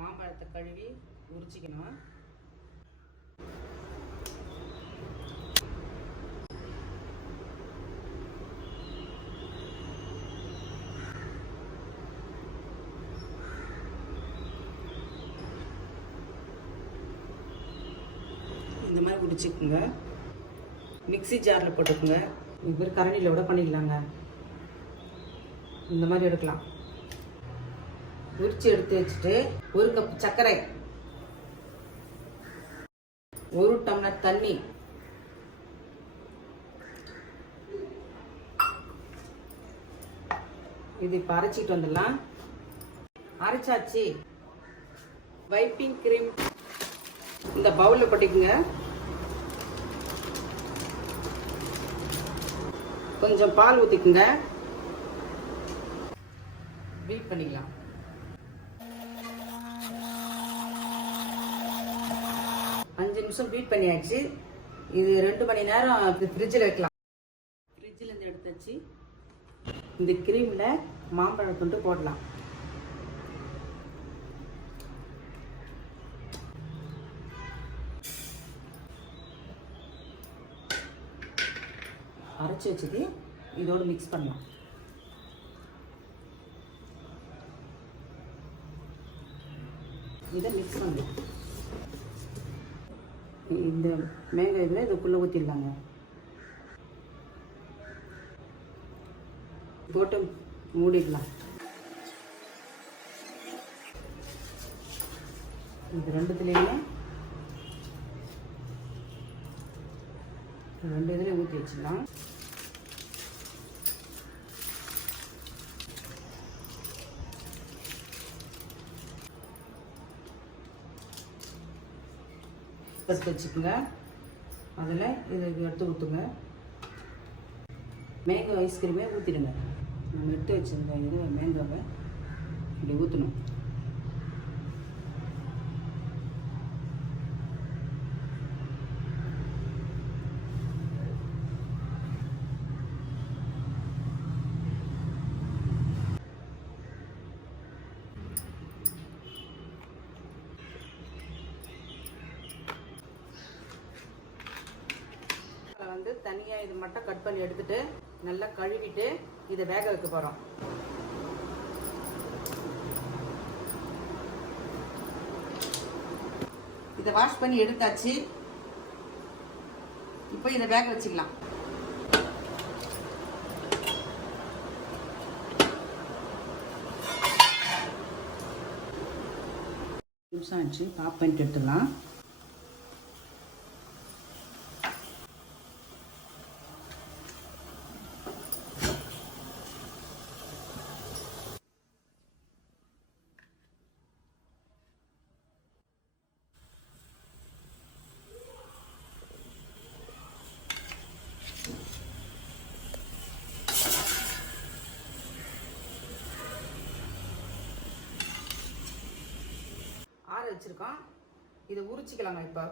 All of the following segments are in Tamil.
மாம்பழத்தை கழுவி உரிச்சிக்கணும். இந்த மாதிரி உரிச்சிக்குங்க. மிக்ஸி ஜாரில் போட்டுக்குங்க. இது பேர் கரண்டியில் விட பண்ணிடலாங்க. இந்த மாதிரி எடுக்கலாம். உரிச்சு எடுத்து வச்சுட்டு 1 கப் சர்க்கரை, 1 டம்ளர் தண்ணி, இது இப்போ அரைச்சிட்டு வந்துடலாம். அரைச்சாச்சு. வைப்பிங் கிரீம் இந்த பவுலில் கொட்டிக்குங்க. கொஞ்சம் பால் ஊற்றிக்குங்க. பீட் பண்ணிக்கலாம். அஞ்சு நிமிஷம் பீட் பண்ணியாச்சு. இது 2 மணி நேரம் ஃப்ரிட்ஜில் வைக்கலாம். ஃப்ரிட்ஜில் இருந்து எடுத்து வச்சு இந்த கிரீமில் மாம்பழம் துண்டு போடலாம். அரைச்சி வச்சது இதோடு மிக்ஸ் பண்ணலாம். இதை மிக்ஸ் பண்ணலாம். இந்த மேங்காய் இதில் இதுக்குள்ளே ஊற்றிடலாங்க. போட்டு மூடிடலாம். இது ரெண்டுத்துலேயுமே 2 இதில் ஊற்றி வச்சிடலாம். ஃபஸ்ட் வச்சுக்கோங்க. அதில் இது எடுத்து ஊற்றுங்க. மேங்கோ ஐஸ்கிரீமே ஊற்றிடுங்க. நம்ம எடுத்து வச்சுருந்த இது மேங்கோவை இப்படி ஊற்றணும். தனியாக இது மட்டும் கட் பண்ணி எடுத்துட்டு நல்லா கழுவிட்டு இதை வேக வைக்க போகிறோம். இதை வாஷ் பண்ணி எடுத்தாச்சு. இப்போ இதை வேக வச்சுக்கலாம். நிமிஷம் ஆச்சு. பாப் பண்ணிட்டு எடுத்துக்கலாம். வச்சிருக்கோம். இதை உரிச்சிக்கலாங்க. இப்போ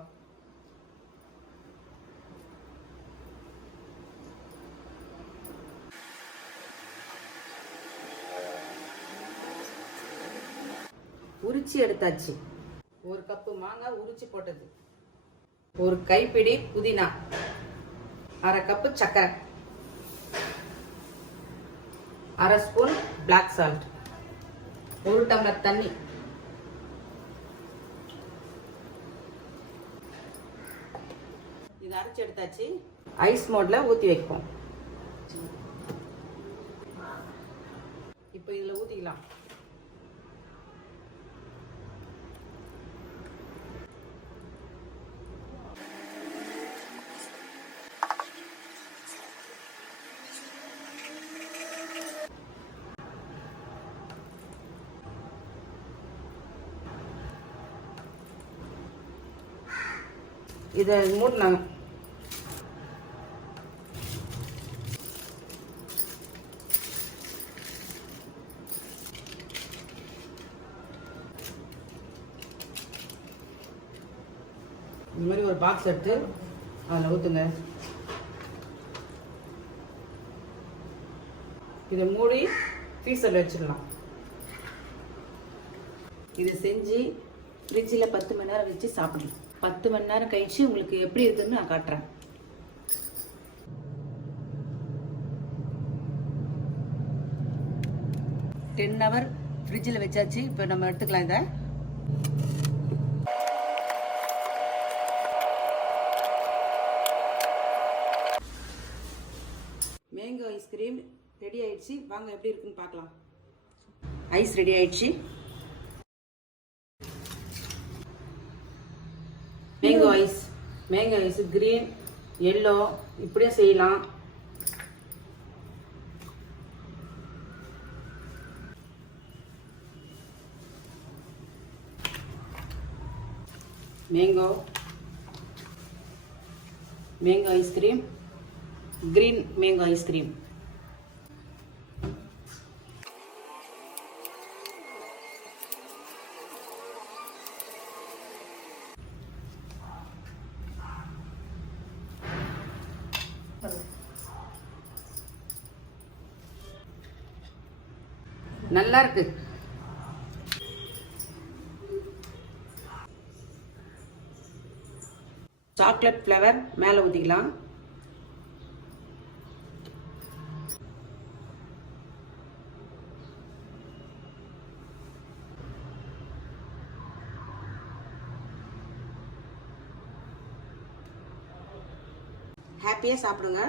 உரிச்சி எடுத்தாச்சு. 1 கப்பு மாங்காய் உரிச்சி போட்டது, 1 கைப்பிடி புதினா, 1/2 கப்பு சர்க்கரை, 1/2 ஸ்பூன் பிளாக் சால்ட், 1 டம்ளர் தண்ணி. இது அரைச்சி எடுத்தாச்சு. ஐஸ் மோட்ல ஊற்றி வைப்போம். இப்போ இதில் ஊற்றிக்கலாம். இதை மூடினாங்க. இந்த மாதிரி ஒரு பாக்ஸ் எடுத்து அதில் ஊற்றுங்க. இதை மூடி ஃப்ரீசரில் வச்சிடலாம். இதை செஞ்சு ஃப்ரிட்ஜில் 10 மணி நேரம் வச்சு சாப்பிடலாம். 10 மணி நேரம் கழிச்சு உங்களுக்கு எப்படி இருக்குன்னு நான் காட்டுறேன். டென் ஹவர் ஃப்ரிட்ஜில் வச்சாச்சு. இப்போ நம்ம எடுத்துக்கலாம். இதை மேங்கோ ஐஸ்கிரீம் ரெடி ஆயிடுச்சு. வாங்க எப்படி இருக்குன்னு பார்க்கலாம். ஐஸ் ரெடி ஆயிடுச்சு. மேங்கோ ஐஸ் கிரீன், எல்லோ இப்படியே செய்யலாம். Mango ice cream, green mango ice cream. நல்லா இருக்கு. சாக்லேட் ஃப்ளேவர் மேலே ஊற்றிக்கலாம். ஹாப்பியாக சாப்பிடுங்க.